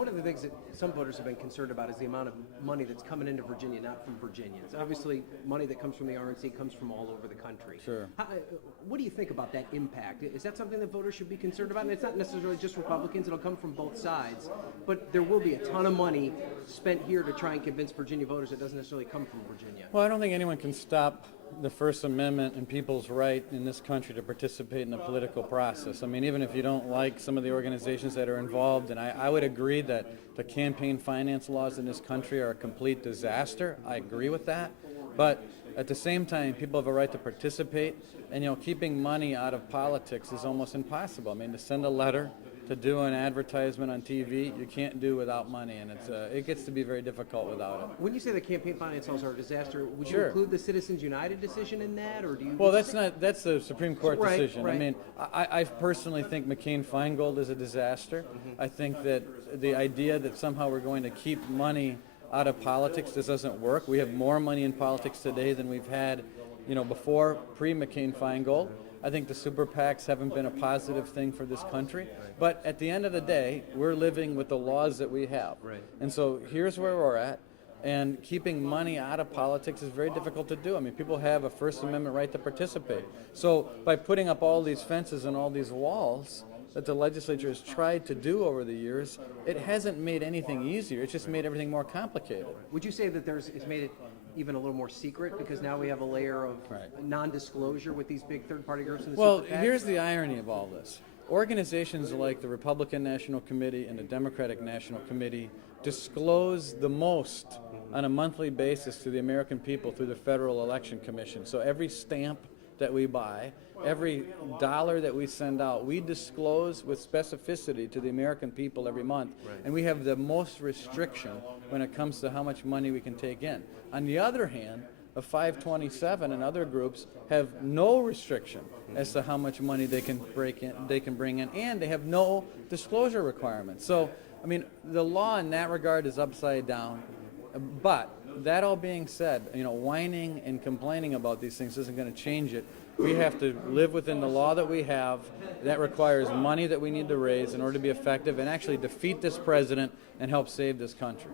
One of the things that some voters have been concerned about is the amount of money that's coming into Virginia, not from Virginians. Obviously, money that comes from the RNC comes from all over the country. Sure. What do you think about that impact? Is that something that voters should be concerned about? And it's not necessarily just Republicans. It'll come from both sides. But there will be a ton of money spent here to try and convince Virginia voters it doesn't necessarily come from Virginia. Well, I don't think anyone can stop the First Amendment and people's right in this country to participate in the political process. I mean, even if you don't like some of the organizations that are involved, and I would agree that the campaign finance laws in this country are a complete disaster. I agree with that. But at the same time, people have a right to participate, and keeping money out of politics is almost impossible. I mean, to send a letter, to do an advertisement on TV, you can't do without money, and it gets to be very difficult without it. When you say the campaign finance laws are a disaster, would you Sure. include the Citizens United decision in that, or do you? Well, that's the Supreme Court Right, decision. right. I mean, I personally think McCain-Feingold is a disaster. I think that the idea that somehow we're going to keep money out of politics, this doesn't work. We have more money in politics today than we've had, before pre-McCain-Feingold. I think the super PACs haven't been a positive thing for this country. But at the end of the day, we're living with the laws that we have. Right. And so here's where we're at. And keeping money out of politics is very difficult to do. I mean, people have a First Amendment right to participate. So by putting up all these fences and all these walls that the legislature has tried to do over the years, it hasn't made anything easier. It's just made everything more complicated. Would you say that it's made it even a little more secret because now we have a layer of Right. non-disclosure with these big third-party groups in the Well, super PACs? here's the irony of all this. Organizations like the Republican National Committee and the Democratic National Committee disclose the most on a monthly basis to the American people through the Federal Election Commission. So every stamp that we buy, every dollar that we send out, we disclose with specificity to the American people every month. Right. And we have the most restriction when it comes to how much money we can take in. On the other hand, the 527 and other groups have no restriction as to how much money they can bring in, and they have no disclosure requirements. So, I mean, the law in that regard is upside down. But that all being said, whining and complaining about these things isn't going to change it. We have to live within the law that we have. That requires money that we need to raise in order to be effective and actually defeat this president and help save this country.